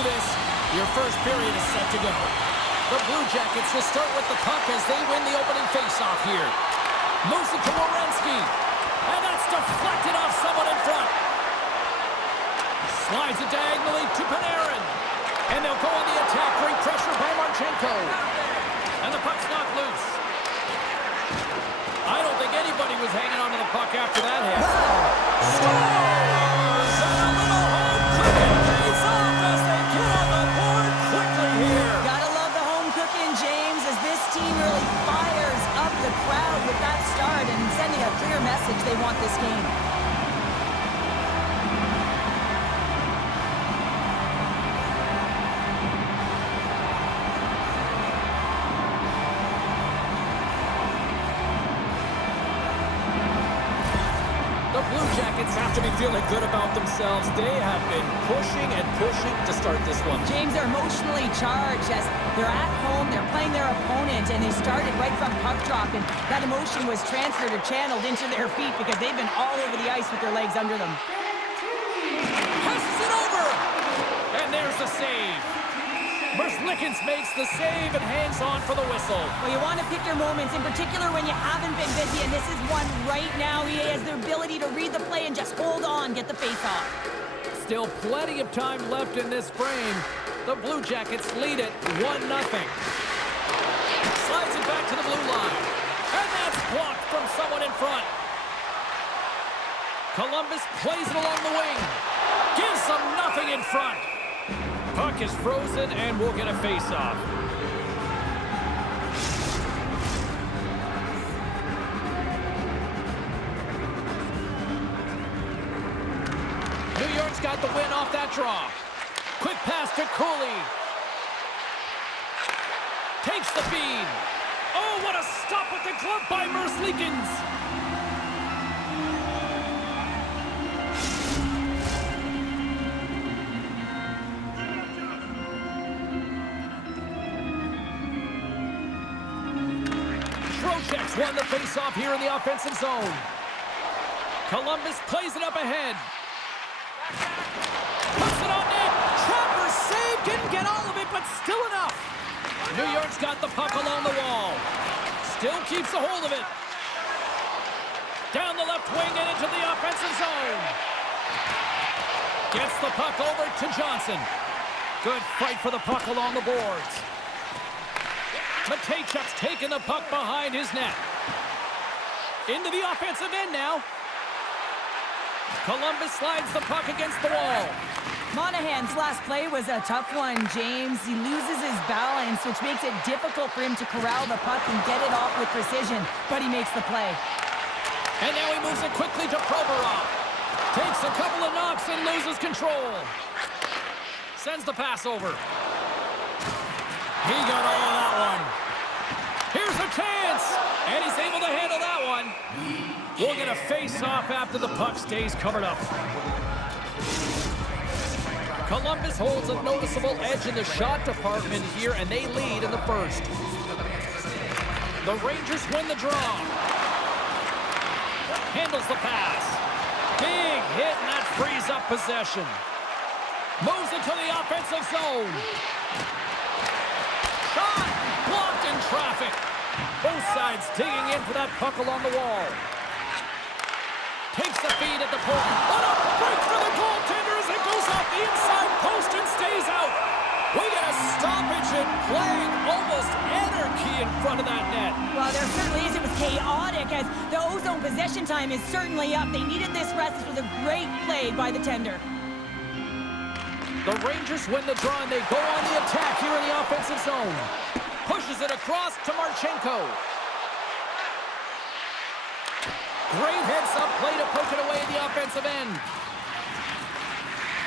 through this. Your first period is set to go. The Blue Jackets will start with the puck as they win the opening faceoff here. Moves it to Werenski. And that's deflected off someone in front. Slides it diagonally to Panarin. And they'll go on the attack. Great pressure by Marchenko. And the puck's knocked loose. I don't think anybody was hanging on to the puck after that hit. Scores! And a little home cooking pays off as they get on the board quickly here. Gotta love the home cooking, James, as this team really fires up the crowd with that start and sending a clear message they want this game. The Blue Jackets have to be feeling good about themselves. They have been pushing and pushing to start this one. James, they're emotionally charged as they're at home, they're playing their opponent, and they started right from puck drop, and that emotion was transferred or channeled into their feet because they've been all over the ice with their legs under them. Passes it over! And there's the save. Merzlikins makes the save and hands on for the whistle. Well, you want to pick your moments, in particular when you haven't been busy, and this is one right now. He has the ability to read the play and just hold on, get the face-off. Still plenty of time left in this frame. The Blue Jackets lead it 1-0. Slides it back to the blue line. And that's blocked from someone in front. Columbus plays it along the wing. Gives them nothing in front. Puck is frozen and we'll get a face-off. New York's got the win off that draw. Quick pass to Cooley. Takes the feed. Oh, what a stop with the glove by Merzlikins. Trocheck's won the face-off here in the offensive zone. Columbus plays it up ahead. Puts it on net. Trapper saved. Didn't get all of it, but still enough. New York's got the puck along the wall. Still keeps a hold of it. Down the left wing and into the offensive zone. Gets the puck over to Johnson. Good fight for the puck along the boards. Matejchuk's taking the puck behind his net. Into the offensive end now. Columbus slides the puck against the wall. Monahan's last play was a tough one, James. He loses his balance, which makes it difficult for him to corral the puck and get it off with precision, but he makes the play. And now he moves it quickly to Provorov. Takes a couple of knocks and loses control. Sends the pass over. He got all of that one. Here's a chance, and he's able to handle that one. We'll get a face-off after the puck stays covered up. Columbus holds a noticeable edge in the shot department here, and they lead in the first. The Rangers win the draw. Handles the pass. Big hit, and that frees up possession. Moves into the offensive zone. Shot! Blocked in traffic. Both sides digging in for that puck along the wall. Takes the feed at the point. What a break for the goaltender as it goes off the inside post and stays out. We get a stoppage in playing, almost anarchy in front of that net. Well, there certainly is. It was chaotic as the ozone possession time is certainly up. They needed this rest. This was a great play by the tender. The Rangers win the draw and they go on the attack here in the offensive zone. Pushes it across to Marchenko. Great heads-up play to poke it away at the offensive end.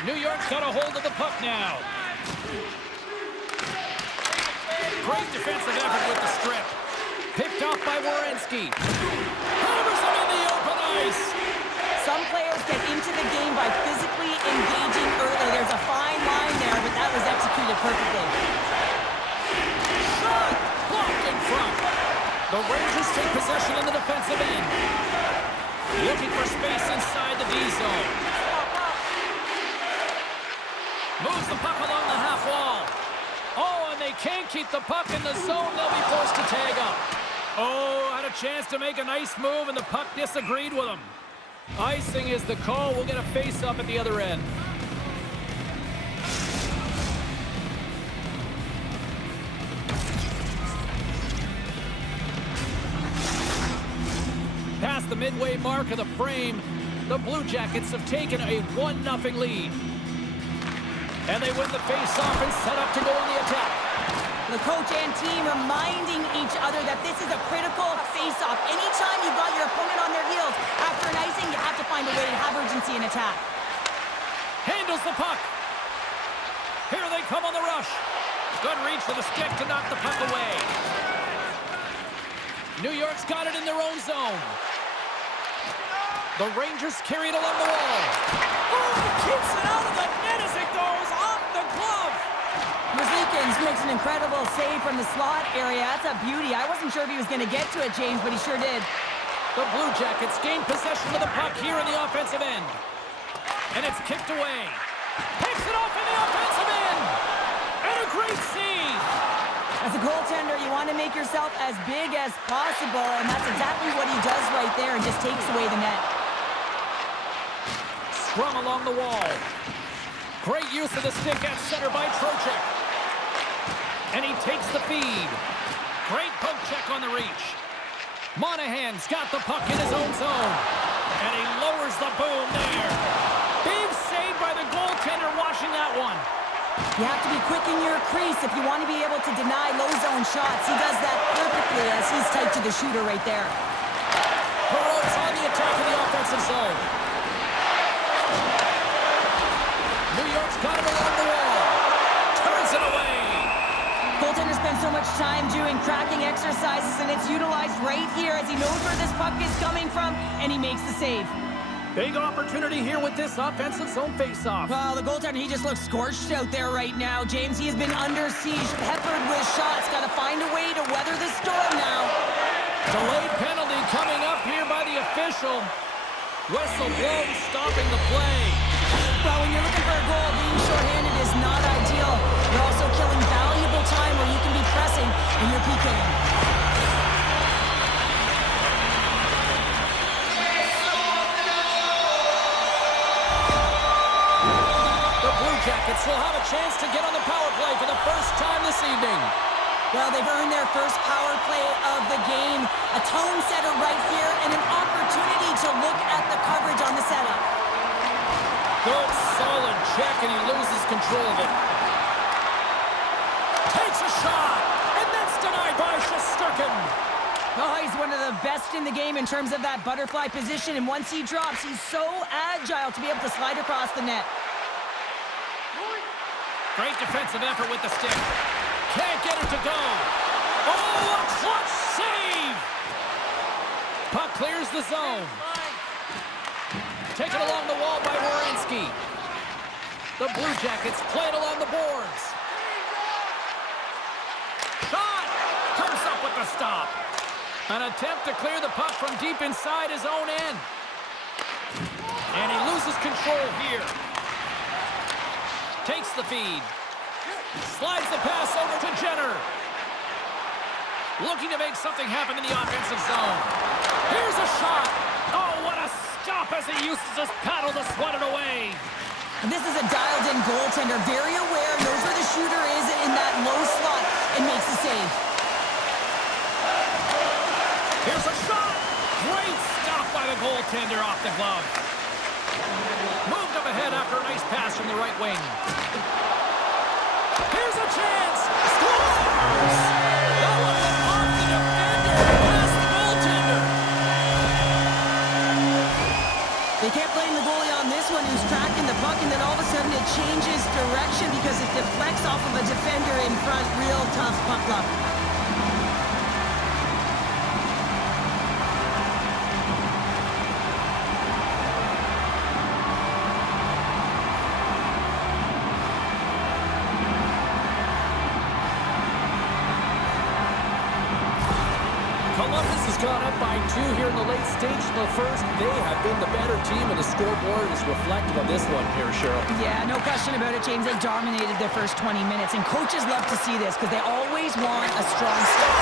New York's got a hold of the puck now. Great defensive effort with the strip. Picked off by Werenski. Hammers him in the open ice. Some players get into the game by physically engaging early. There's a fine line there, but that was executed perfectly. Shot! Blocked in front. The Rangers take possession in the defensive end. Looking for space inside the D zone. Moves the puck along the half. they can't keep the puck in the zone. They'll be forced to tag up. Oh, had a chance to make a nice move, and the puck disagreed with him. Icing is the call. We'll get a face-up at the other end. Past the midway mark of the frame, the Blue Jackets have taken a 1-0 lead. And they win the face-off and set up to go on the attack. The coach and team reminding each other that this is a critical face-off. Anytime you've got your opponent on their heels after an icing, you have to find a way to have urgency in attack. Handles the puck. Here they come on the rush. Good reach for the stick to knock the puck away. New York's got it in their own zone. The Rangers carry it along the wall. Oh, keeps it out of the net as it goes off the glove. Merzlikins makes an incredible save from the slot area. That's a beauty. I wasn't sure if he was going to get to it, James, but he sure did. The Blue Jackets gain possession of the puck here in the offensive end. And it's kicked away. Picks it off in the offensive end. And a great save. As a goaltender, you want to make yourself as big as possible, and that's exactly what he does right there and just takes away the net. Sprung along the wall. Great use of the stick at center by Trocheck. And he takes the feed. Great poke check on the reach. Monahan's got the puck in his own zone. And he lowers the boom there. Big save by the goaltender watching that one. You have to be quick in your crease if you want to be able to deny low zone shots. He does that perfectly as he's tight to the shooter right there. Perreault's on the attack in the offensive zone. New York's got it along the wall. Turns it away. Goaltender spends so much time doing tracking exercises, and it's utilized right here as he knows where this puck is coming from, and he makes the save. Big opportunity here with this offensive zone faceoff. Well, the goaltender, he just looks scorched out there right now, James. He has been under siege, peppered with shots. Got to find a way to weather the storm now. Delayed penalty coming up here by the official. Whistle blown, stopping the play. Well, when you're looking for a goal, being shorthanded is not ideal. You're also killing valuable time where you can be pressing and you're PKing. Jackets will have a chance to get on the power play for the first time this evening. Well, they've earned their first power play of the game. A tone setter right here and an opportunity to look at the coverage on the setup. Good, solid check, and he loses control of it. Takes a shot, and that's denied by Shesterkin. Oh, he's one of the best in the game in terms of that butterfly position, and once he drops, he's so agile to be able to slide across the net. Great defensive effort with the stick. Can't get it to go. Oh, a clutch save! Puck clears the zone. Taken along the wall by Werenski. The Blue Jackets play it along the boards. Shot! Comes up with the stop. An attempt to clear the puck from deep inside his own end. And he loses control here. Takes the feed. Slides the pass over to Jenner. Looking to make something happen in the offensive zone. Here's a shot. Oh, what a stop as he uses his paddle to swat it away. This is a dialed-in goaltender. Very aware, knows where the shooter is in that low slot, and makes the save. Here's a shot. Great stop by the goaltender off the glove. Moved up ahead after a nice pass from the right wing. Here's a chance. Scores! That one went off the defender past the goaltender. They kept playing the goalie on this one, who's tracking the puck, and then all of a sudden it changes direction because it deflects off of a defender in front. Real tough puck luck. gone up by 2 here in the late stage of the first. They have been the better team, and the scoreboard is reflective of this one here, Cheryl. Yeah, no question about it, James. They dominated their first 20 minutes, and coaches love to see this because they always want a strong start.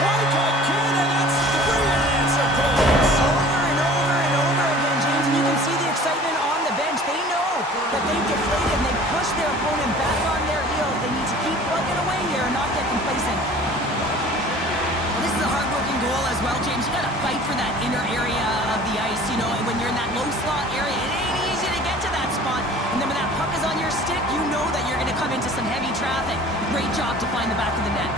Strike again, and that's 3 answer goals. Over and over and over again, James, and you can see the excitement on the bench. They know that they've deflated and they've pushed their opponent back on their heels. They need to keep plugging away here and not get complacent. This is a hard-working goal as well, James. You got to fight for that inner area of the ice, you know, and when you're in that low slot area, it ain't easy to get to that spot. And then when that puck is on your stick, you know that you're going to come into some heavy traffic. Great job to find the back of the net.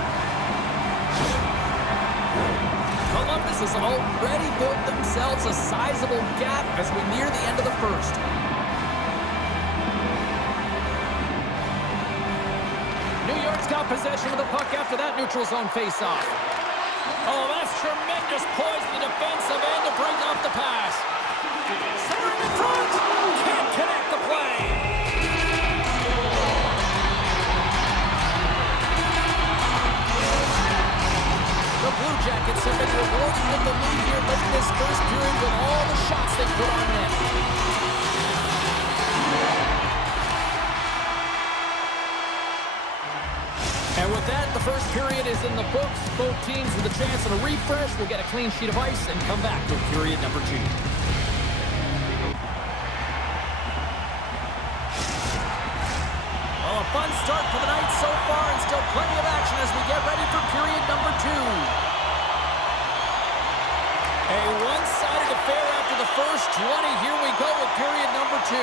Columbus has already built themselves a sizable gap as we near the end of the first. New York's got possession of the puck after that neutral zone face-off. Oh, that's tremendous poise in the defensive end to bring up the pass. Centering in front. Can't connect the play. The Blue Jackets have been rewarded with the lead here late in this first period with all the shots they put on net. And with that, the first period is in the books. Both teams with a chance at a refresh will get a clean sheet of ice and come back with period number 2. Well, a fun start for the night so far, and still plenty of action as we get ready for period number 2. A one-sided affair after the first 20. Here we go with period number 2.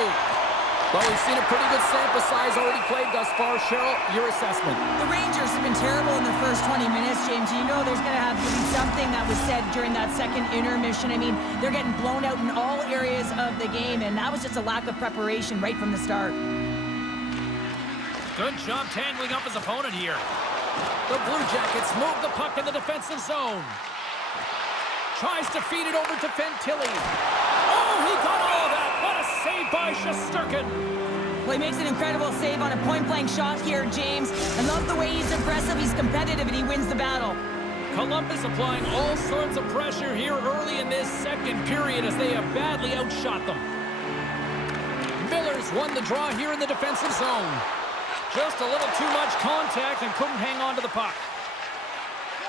Well, we've seen a pretty good sample size already played thus far. Cheryl, your assessment. The Rangers have been terrible in the first 20 minutes, James. You know there's going to have to be something that was said during that second intermission. I mean, they're getting blown out in all areas of the game, and that was just a lack of preparation right from the start. Good job tangling up his opponent here. The Blue Jackets move the puck in the defensive zone. Tries to feed it over to Fantilli. Oh, he got all of that. What a save by Shesterkin. Well, he makes an incredible save on a point-blank shot here, James. I love the way he's impressive, he's competitive, and he wins the battle. Columbus applying all sorts of pressure here early in this second period as they have badly outshot them. Miller's won the draw here in the defensive zone. Just a little too much contact and couldn't hang on to the puck.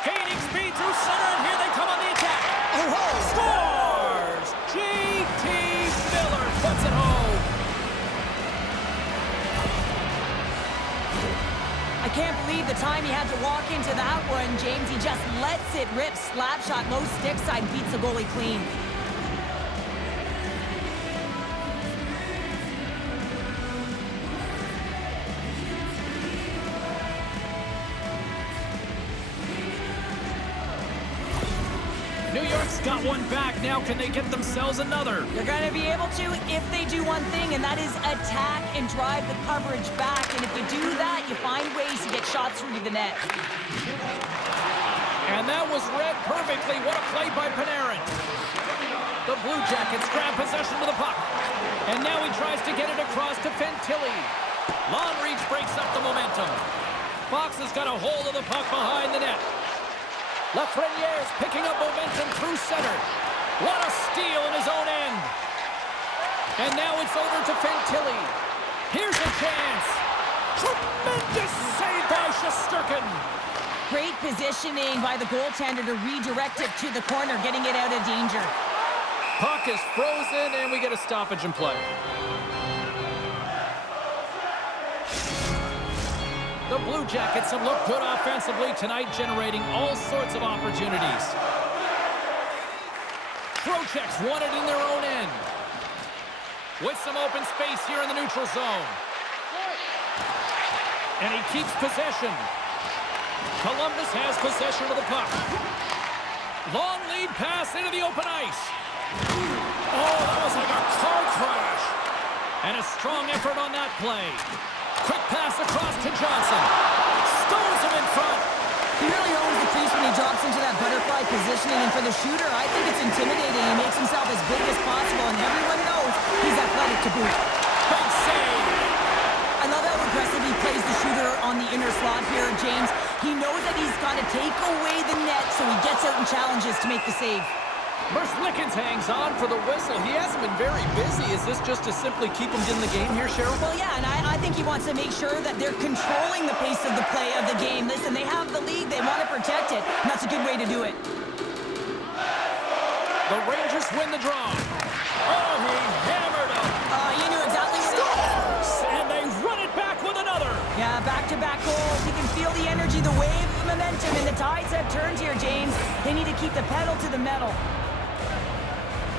Gaining speed through center, and here they come on the attack. Oh, scores! J.T. Miller puts it home. I can't believe the time he had to walk into that one, James. He just lets it rip. Slap shot, low stick side, beats the goalie clean. New York's got one back. Now can they get themselves another? They're going to be able to if they do one thing, and that is attack and drive the coverage back. And if you do that, you find ways to get shots through to the net. And that was read perfectly. What a play by Panarin. The Blue Jackets grab possession of the puck. And now he tries to get it across to Fantilli. Long reach breaks up the momentum. Fox has got a hold of the puck behind the net. Lafreniere's picking up momentum through center. What a steal in his own end. And now it's over to Fantilli. Here's a chance. Tremendous save by Shesterkin. Great positioning by the goaltender to redirect it to the corner, getting it out of danger. Puck is frozen, and we get a stoppage in play. The Blue Jackets have looked good offensively tonight, generating all sorts of opportunities. Trocheck's won it in their own end. With some open space here in the neutral zone. And he keeps possession. Columbus has possession of the puck. Long lead pass into the open ice. Oh, that was like a car crash. And a strong effort on that play. Quick pass across to Johnson. Stones him in front. He really owns the crease when he drops into that butterfly positioning. And for the shooter, I think it's intimidating. He makes himself as big as possible, and everyone knows he's athletic to boot. Big save. I love how aggressive he plays the shooter on the inner slot here, James. He knows that he's got to take away the net, so he gets out and challenges to make the save. Merzlikins hangs on for the whistle. He hasn't been very busy. Is this just to simply keep him in the game here, Cheryl? Well, yeah, and I think he wants to make sure that they're controlling the pace of the play of the game. Listen, they have the lead. They want to protect it, and that's a good way to do it. The Rangers win the draw. Oh, he hammered him. You knew exactly what Scores! And they run it back with another. Yeah, back-to-back goals. You can feel the energy, the wave of momentum, and the tides have turned here, James. They need to keep the pedal to the metal.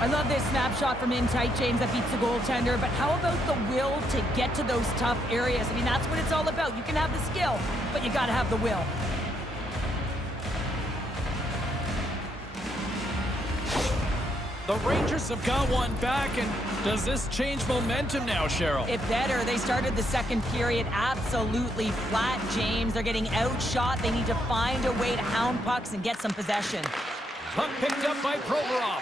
I love this snapshot from in tight, James, that beats the goaltender, but how about the will to get to those tough areas? I mean, that's what it's all about. You can have the skill, but you got to have the will. The Rangers have got one back, and does this change momentum now, Cheryl? It better. They started the second period absolutely flat, James. They're getting outshot. They need to find a way to hound pucks and get some possession. Puck picked up by Provorov.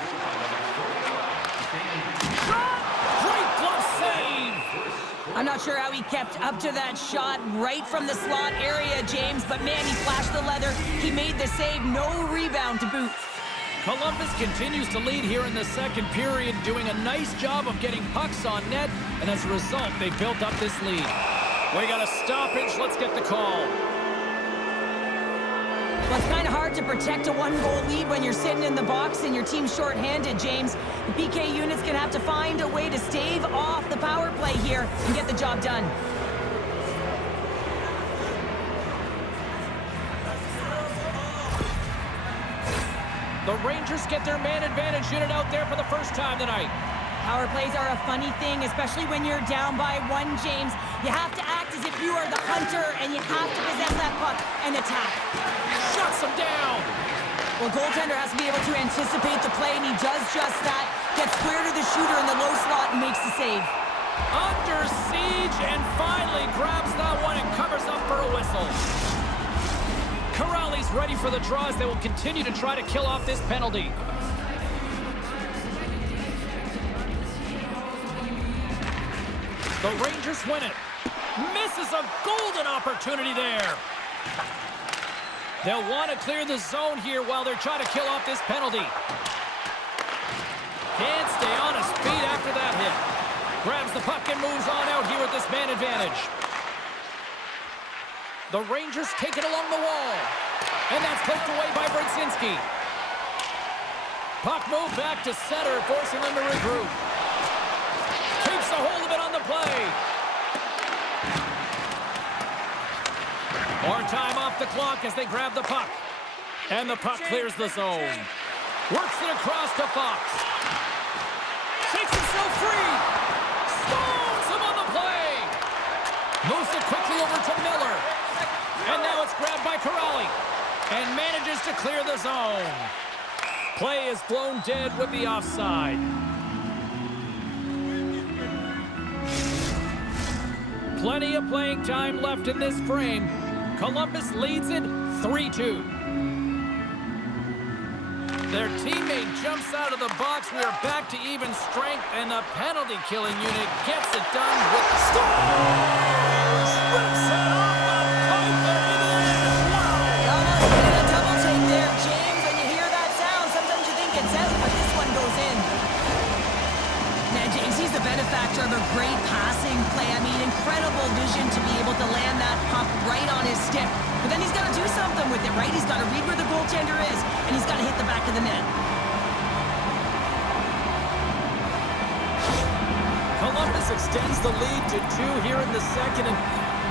Shot! Great glove save! I'm not sure how he kept up to that shot right from the slot area, James, but man, he flashed the leather. He made the save. No rebound to boot. Columbus continues to lead here in the second period, doing a nice job of getting pucks on net, and as a result, they built up this lead. We got a stoppage. Let's get the call. Well, it's kind of hard to protect a one-goal lead when you're sitting in the box and your team's shorthanded, James. The PK unit's going to have to find a way to stave off the power play here and get the job done. The Rangers get their man advantage unit out there for the first time tonight. Power plays are a funny thing, especially when you're down by one, James. You have to act as if you are the hunter, and you have to possess that puck and attack. Shuts him down. Well, goaltender has to be able to anticipate the play, and he does just that. Gets clear to the shooter in the low slot and makes the save. Under siege, and finally grabs that one and covers up for a whistle. Corrali's ready for the draw as they will continue to try to kill off this penalty. The Rangers win it. Misses a golden opportunity there. They'll want to clear the zone here while they're trying to kill off this penalty. Can't stay on his feet after that hit. Grabs the puck and moves on out here with this man advantage. The Rangers take it along the wall. And that's poked away by Brzezinski. Puck moved back to center, forcing them to regroup. Keeps a hold of it on the play. More time off the clock as they grab the puck. And the puck clears the zone. Works it across to Fox. Shakes himself free. Stones him on the play. Moves it quickly over to Miller. And now it's grabbed by Corrali. And manages to clear the zone. Play is blown dead with the offside. Plenty of playing time left in this frame. Columbus leads it 3-2. Their teammate jumps out of the box. We are back to even strength, and the penalty-killing unit gets it done with the stars. Rips it off the pipe and into the net. Wow! Almost getting a double take there, James. When you hear that sound, sometimes you think it's out, but this one goes in. Now, James, he's the benefactor of a great passing play. I mean, incredible vision to be able to land that puck right on his stick. But then he's got to do something with it, right? He's got to read where the goaltender is, and he's got to hit the back of the net. Columbus extends the lead to 2 here in the second, and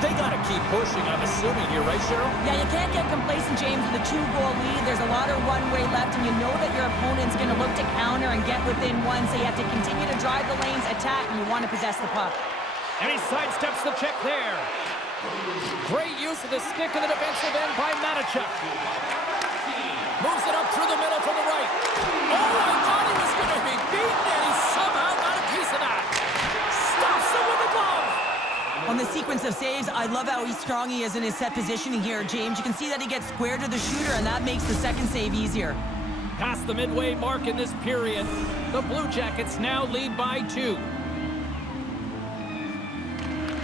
they got to keep pushing, I'm assuming here, right, Cheryl? Yeah, you can't get complacent, James, with a 2-goal lead. There's a lot of runway left, and you know that your opponent's going to look to counter and get within one, so you have to continue to drive the lanes, attack, and you want to possess the puck. And he sidesteps the check there. Great use of the stick of the defensive end by Manichuk. Moves it up through the middle from the right. Oh, I thought he was going to be beaten, and he somehow got a piece of that. Stops him with the glove. On the sequence of saves, I love how strong he is in his set positioning here, James. You can see that he gets square to the shooter, and that makes the second save easier. Past the midway mark in this period, the Blue Jackets now lead by 2.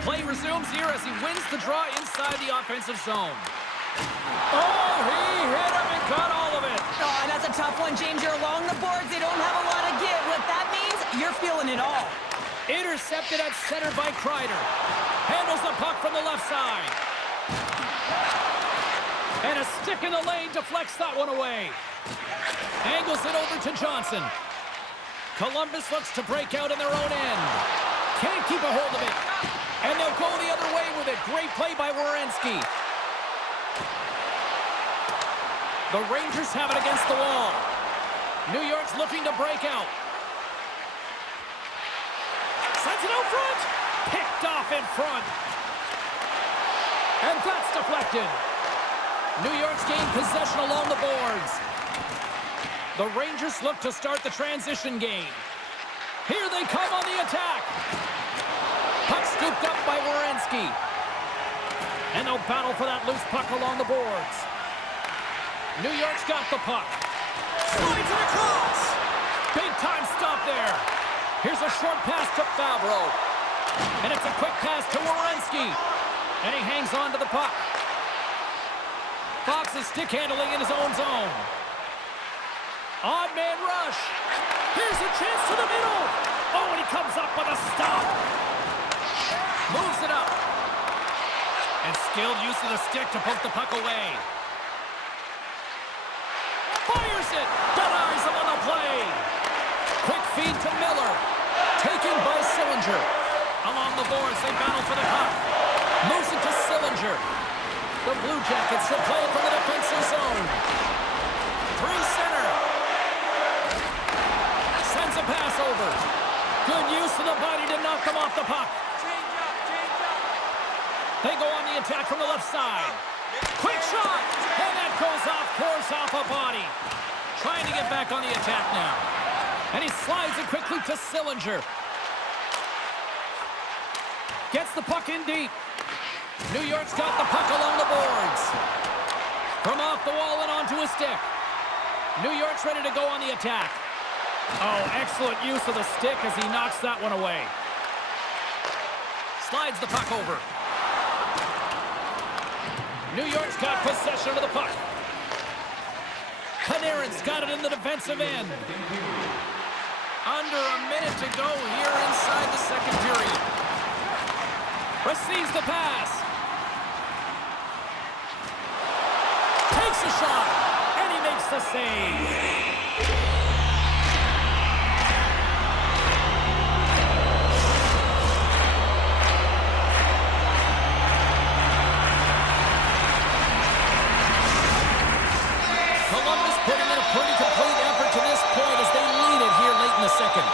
Play resumes here as he wins the draw inside the offensive zone. Oh, he hit him and got all of it. Oh, and that's a tough one, James. You're along the boards. They don't have a lot of give. What that means, you're feeling it all. Intercepted at center by Kreider. Handles the puck from the left side. And a stick in the lane deflects that one away. Angles it over to Johnson. Columbus looks to break out in their own end. Can't keep a hold of it. And they'll go the other way with it. Great play by Werenski. The Rangers have it against the wall. New York's looking to break out. Sends it out front. Picked off in front. And that's deflected. New York's gained possession along the boards. The Rangers look to start the transition game. Here they come on the attack. Puck scooped up by Werenski. And they'll battle for that loose puck along the boards. New York's got the puck. Slides it across. Big time stop there. Here's a short pass to Fabro. And it's a quick pass to Werenski. And he hangs on to the puck. Fox is stick handling in his own zone. Odd man rush. Here's a chance to the middle. Oh, and he comes up with a stop. Moves it up. And skilled use of the stick to poke the puck away. Fires it. Denies him on the play. Quick feed to Miller. Taken by Sillinger. Along the boards, they battle for the puck. Moves it to Sillinger. The Blue Jackets will play from the defensive zone. Through center. Sends a pass over. Good use of the body to knock them off the puck. They go on the attack from the left side. Quick shot. And that goes off course off a body. Trying to get back on the attack now. And he slides it quickly to Sillinger. Gets the puck in deep. New York's got the puck along the boards. From off the wall and onto his stick. New York's ready to go on the attack. Oh, excellent use of the stick as he knocks that one away. Slides the puck over. New York's got possession of the puck. Panarin's got it in the defensive end. Under a minute to go here inside the second period. Receives the pass. Takes a shot, and he makes the save. Columbus putting in a pretty complete effort to this point as they lead it here late in the second.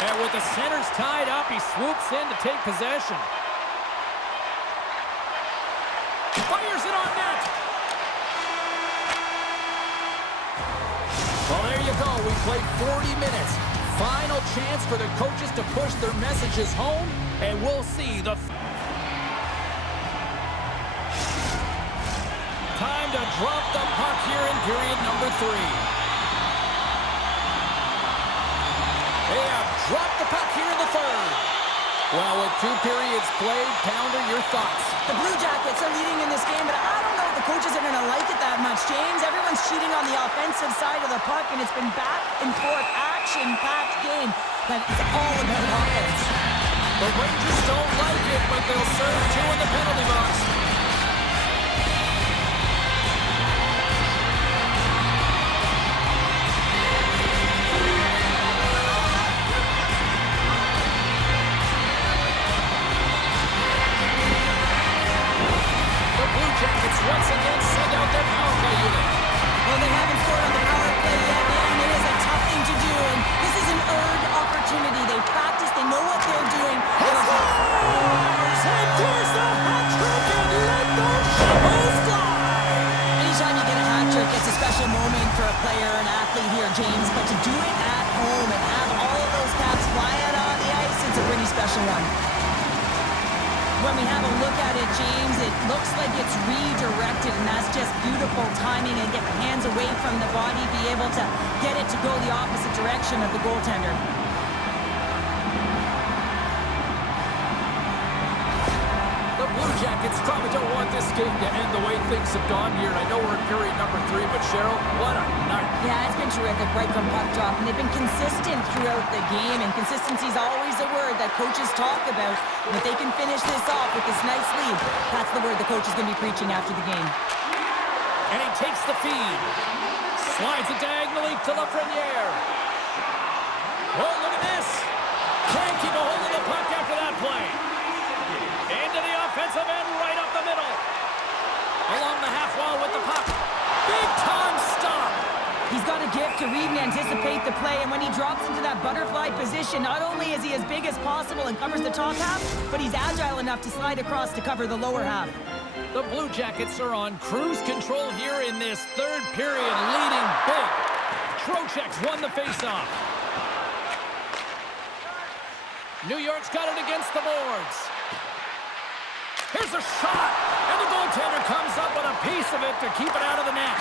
And with the centers tied up, he swoops in to take possession. Fires it on net. Well, there you go. We played 40 minutes. Final chance for the coaches to push their messages home, and we'll see the... Time to drop the puck here in period number 3. They have dropped the puck here in the third. Well, with 2 periods played, Pounder, your thoughts? The Blue Jackets are leading in this game, but I don't know if the coaches are going to like it that much, James. Everyone's cheating on the offensive side of the puck, and it's been back and forth, action-packed game. But it's all about offense. The Rangers don't like it, but they'll serve 2 in the penalty box. Once again send out their power play unit. Well, they haven't scored on the power play yet, man. It is a tough thing to do, and this is an earned opportunity. They practice, they know what they're doing. He scores! And there's the hat trick, and let those shovels fly! Anytime you get a hat trick, it's a special moment for a player, an athlete here, James. But to do it at home and have all of those caps flying on the ice, it's a pretty special one. When we have a look at it, James, it looks like it's redirected, and that's just beautiful timing and get the hands away from the body, be able to get it to go the opposite direction of the goaltender. The Blue Jackets probably don't want this game to end the way things have gone here. I know we're in period number 3, but Cheryl, what a night. Yeah, it's been terrific right from puck drop, and they've been consistent throughout the game, and consistency is always a word that coaches talk about. And if they can finish this off with this nice lead, that's the word the coach is going to be preaching after the game. And he takes the feed. Slides it diagonally to Lafreniere. Oh, look at this. Can't keep a hold of the puck after that play. Into the offensive end, right up the middle. Along the half wall with the puck. Big time stop. He's got a gift to read and anticipate the play, and when he drops into that butterfly position, not only is he as big as possible and covers the top half, but he's agile enough to slide across to cover the lower half. The Blue Jackets are on cruise control here in this third period, leading big. Trocheck's won the faceoff. New York's got it against the boards. Here's a shot, and the goaltender comes up with a piece of it to keep it out of the net.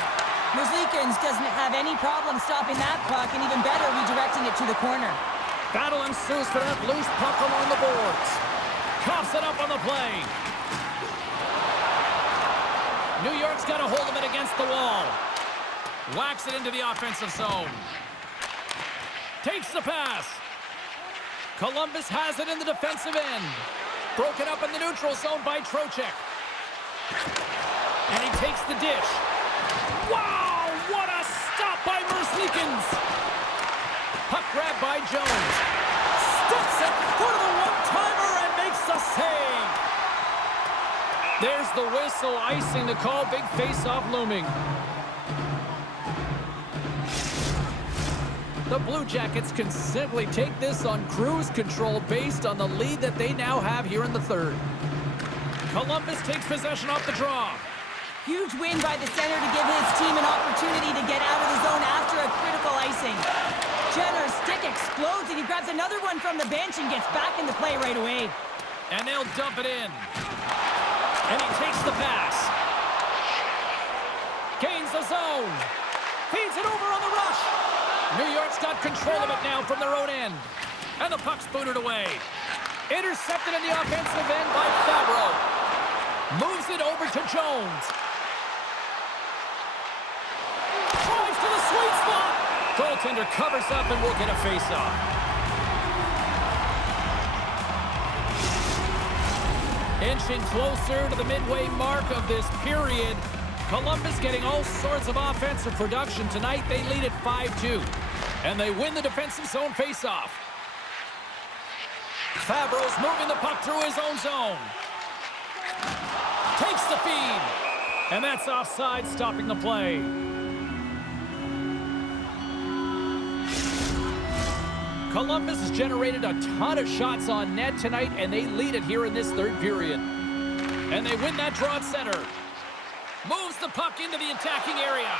Merzlikins doesn't have any problem stopping that puck, and even better, redirecting it to the corner. Battle ensues for that loose puck along the boards. Coughs it up on the play. New York's got a hold of it against the wall. Whacks it into the offensive zone. Takes the pass. Columbus has it in the defensive end. Broken up in the neutral zone by Trocheck. And he takes the dish. Wow, what a stop by Merzlikins. Puck grab by Jones. Steps it for the one-timer and makes the save. There's the whistle, icing the call, big face-off looming. The Blue Jackets can simply take this on cruise control based on the lead that they now have here in the third. Columbus takes possession off the draw. Huge win by the center to give his team an opportunity to get out of the zone after a critical icing. Jenner's stick explodes, and he grabs another one from the bench and gets back into play right away. And they'll dump it in. And he takes the pass. Gains the zone. Feeds it over on the rush. New York's got control of it now from their own end. And the puck's booted away. Intercepted in the offensive end by Fabro. Moves it over to Jones. Drives to the sweet spot. Goaltender covers up and will get a face-off. Inching closer to the midway mark of this period. Columbus getting all sorts of offensive production tonight. They lead at 5-2. And they win the defensive zone faceoff. Fabro's moving the puck through his own zone. Takes the feed. And that's offside, stopping the play. Columbus has generated a ton of shots on net tonight, and they lead it here in this third period. And they win that draw at center. Moves the puck into the attacking area.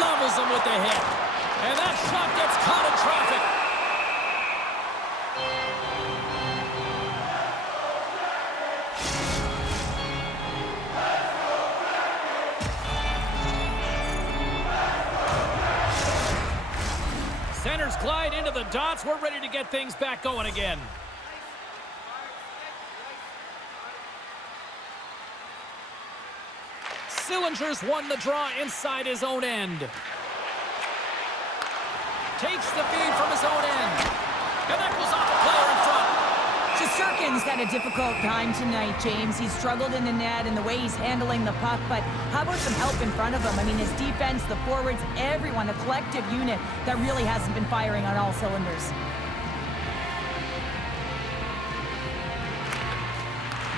Levels him with the hit. And that shot gets caught in traffic. Centers glide into the dots. We're ready to get things back going again. Sillinger's won the draw inside his own end. Takes the feed from his own end. And that goes off the player in front. Shesterkin's had a difficult time tonight, James. He's struggled in the net and the way he's handling the puck, but how about some help in front of him? I mean, his defense, the forwards, everyone, a collective unit that really hasn't been firing on all cylinders.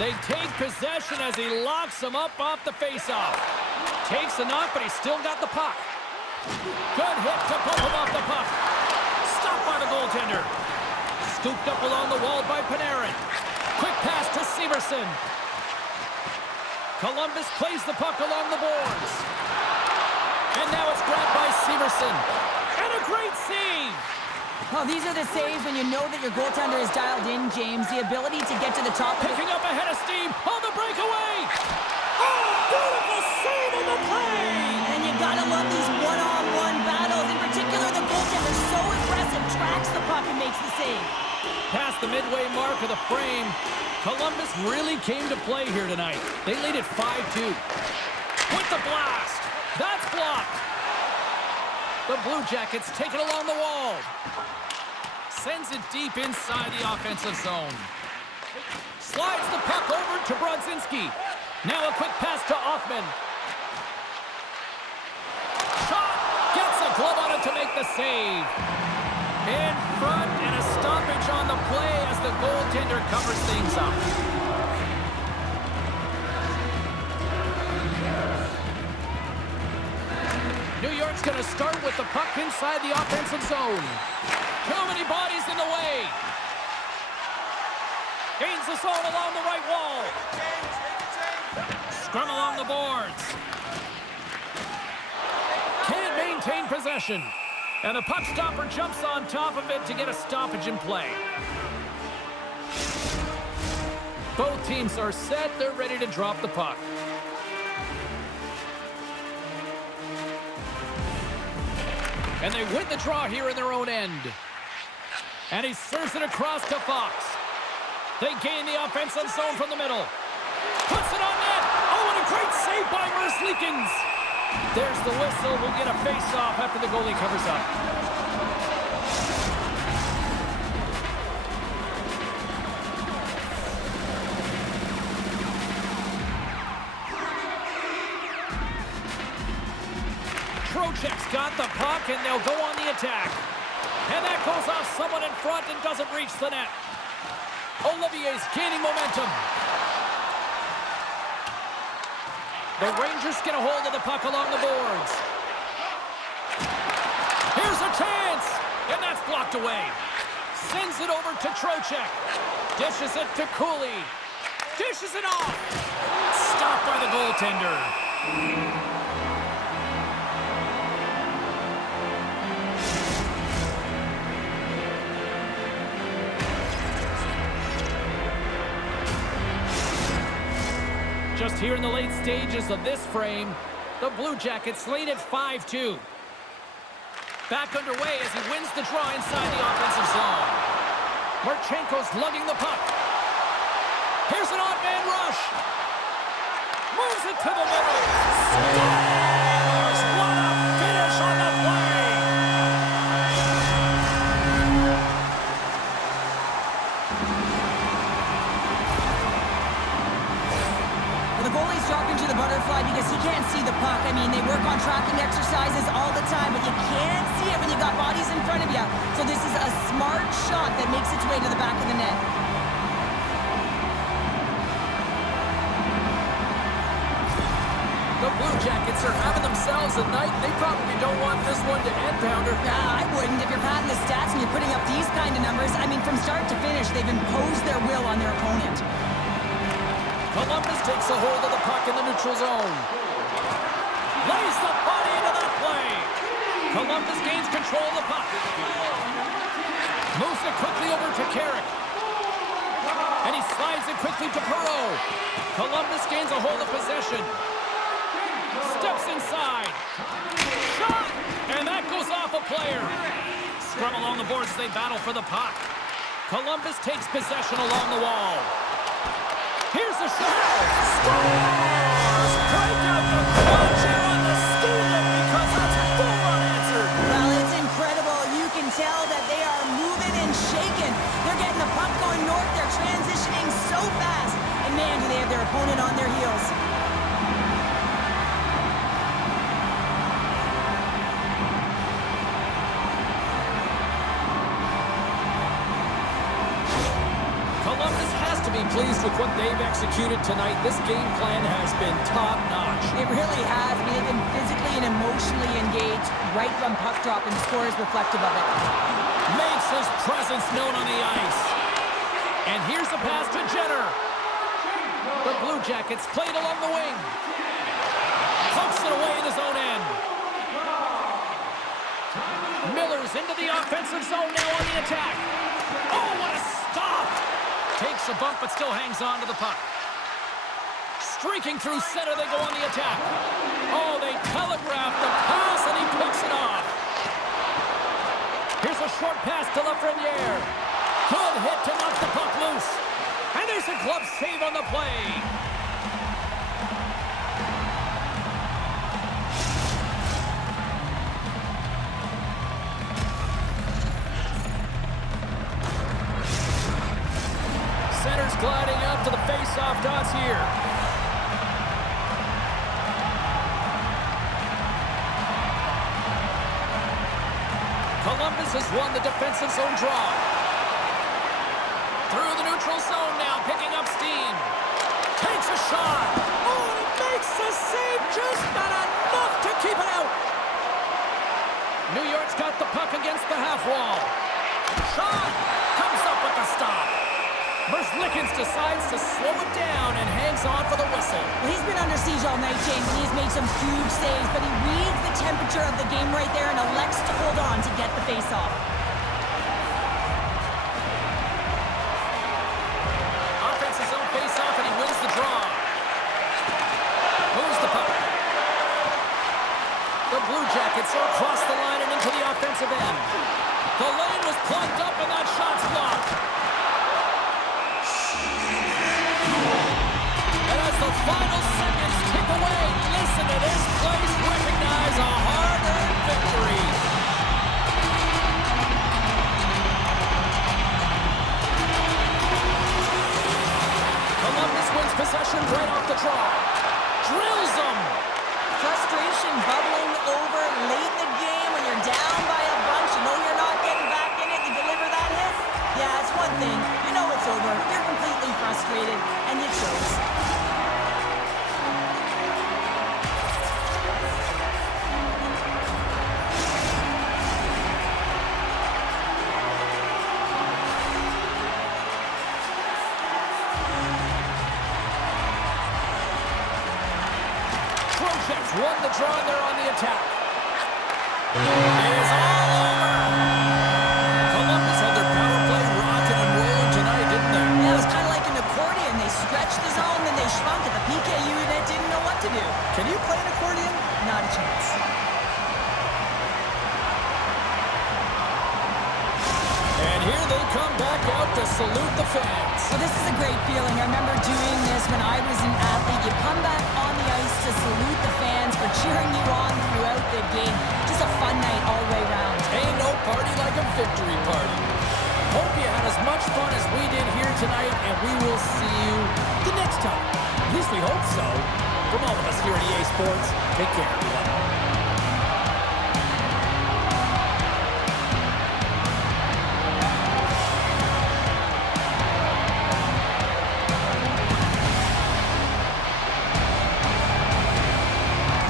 They take possession as he locks him up off the faceoff. Takes a knock, but he's still got the puck. Good hit to pump him off the puck. Stopped by the goaltender. Scooped up along the wall by Panarin. Quick pass to Severson. Columbus plays the puck along the boards. And now it's grabbed by Severson. And a great save. Oh, these are the saves when you know that your goaltender is dialed in, James. The ability to get to the top of Picking up ahead of steam on the breakaway. Oh, beautiful save on the play. And you gotta love these one-on-one battles. In particular, the goaltender so aggressive, tracks the puck and makes the save. Pass past the midway mark of the frame. Columbus really came to play here tonight. They lead it 5-2. With the blast. That's blocked. The Blue Jackets take it along the wall. Sends it deep inside the offensive zone. Slides the puck over to Brodzinski. Now a quick pass to Offman. Shot. Gets a glove on it to make the save. In front and a stoppage on the play as the goaltender covers things up. New York's going to start with the puck inside the offensive zone. Too many bodies in the way. Gains the zone along the right wall. Scrum along the boards. Can't maintain possession. And the puck stopper jumps on top of it to get a stoppage in play. Both teams are set. They're ready to drop the puck. And they win the draw here in their own end. And he serves it across to Fox. They gain the offensive zone from the middle. Puts it on net. Oh, and a great save by Merzlikins. There's the whistle. We'll get a face-off after the goalie covers up. Trocheck's got the puck, and they'll go on the attack. And that goes off someone in front and doesn't reach the net. Olivier's gaining momentum. The Rangers get a hold of the puck along the boards. Here's a chance, and that's blocked away. Sends it over to Trocheck. Dishes it to Cooley. Dishes it off. Stopped by the goaltender. Just here in the late stages of this frame, the Blue Jackets lead at 5-2. Back underway as he wins the draw inside the offensive zone. Marchenko's lugging the puck. Here's an odd man rush. Moves it to the middle. Scores! What a finish on the play! The goalie's dropping to the butterfly because he can't see the puck. I mean, they work on tracking exercises all the time, but you can't see it when you got bodies in front of you. So this is a smart shot that makes its way to the back of the net. The Blue Jackets are having themselves a night. They probably don't want this one to end, Pounder. I wouldn't. If you're padding the stats and you're putting up these kind of numbers, I mean, from start to finish, they've imposed their will on their opponent. Columbus takes a hold of the puck in the neutral zone. Lays the body into that play. Columbus gains control of the puck. Moves it quickly over to Carrick. And he slides it quickly to Perreault. Columbus gains a hold of possession. Steps inside. Shot! And that goes off a player. Scrum along the boards as they battle for the puck. Columbus takes possession along the wall. Here's the shot. Scores! Break out the clutch here on the steal because that's full unanswered. Well, it's incredible. You can tell that they are moving and shaking. They're getting the puck going north. They're transitioning so fast. And man, do they have their opponent on their heels. Columbus has to be pleased with what they've executed tonight. This game plan has been top-notch. It really has. I mean, they've been physically and emotionally engaged right from puck drop, and the score is reflective of it. Makes his presence known on the ice. And here's the pass to Jenner. The Blue Jackets played along the wing. Pumps it away in his own end. Miller's into the offensive zone now on the attack. Oh, what a stop! Takes a bump, but still hangs on to the puck. Streaking through center, they go on the attack. Oh, they telegraph the pass, and he picks it off. Here's a short pass to Lafreniere. Good hit to knock the puck loose. And there's a glove save on the play. Center's gliding up to the face-off dots here. Columbus has won the defensive zone draw. Through the neutral zone now, picking up steam. Takes a shot. Oh, and it makes the save, just not enough to keep it out. New York's got the puck against the half wall. Shot comes up with the stop. Merzlikins decides to slow it down and hangs on for the whistle. Well, he's been under siege all night, James, and he's made some huge saves, but he reads the temperature of the game right there and elects to hold on to get the face-off. Offensive zone face-off, and he wins the draw. Moves the puck. The Blue Jackets are across the line and into the offensive end. The lane was plugged up, and that shot's blocked. And as the final seconds tick away, listen to this place recognize a hard-earned victory. Columbus wins possession right off the draw. Drills them. Frustration bubbling over late in the game when you're down by a bunch. You know you're not getting back in it. You deliver that hit. Yeah, it's one thing. You know it's over. You're completely frustrated, and it shows. Projects won the draw, and they're on the attack. It is all over. Columbus had their power play rocking and rolling tonight, didn't they? Yeah, it was kind of like an accordion. They stretched the zone, then they shrunk it. The PK unit didn't know what to do. Can you play an accordion? Not a chance. And here they come back out to salute the fans. Well, this is a great feeling. I remember doing this when I was an athlete. You come back on the ice to salute the fans for cheering you on throughout the game. Just a fun night all the way around. Ain't no party like a victory party. Hope you had as much fun as we did here tonight, and we will see you the next time. At least we hope so. From all of us here at EA Sports, take care, everyone.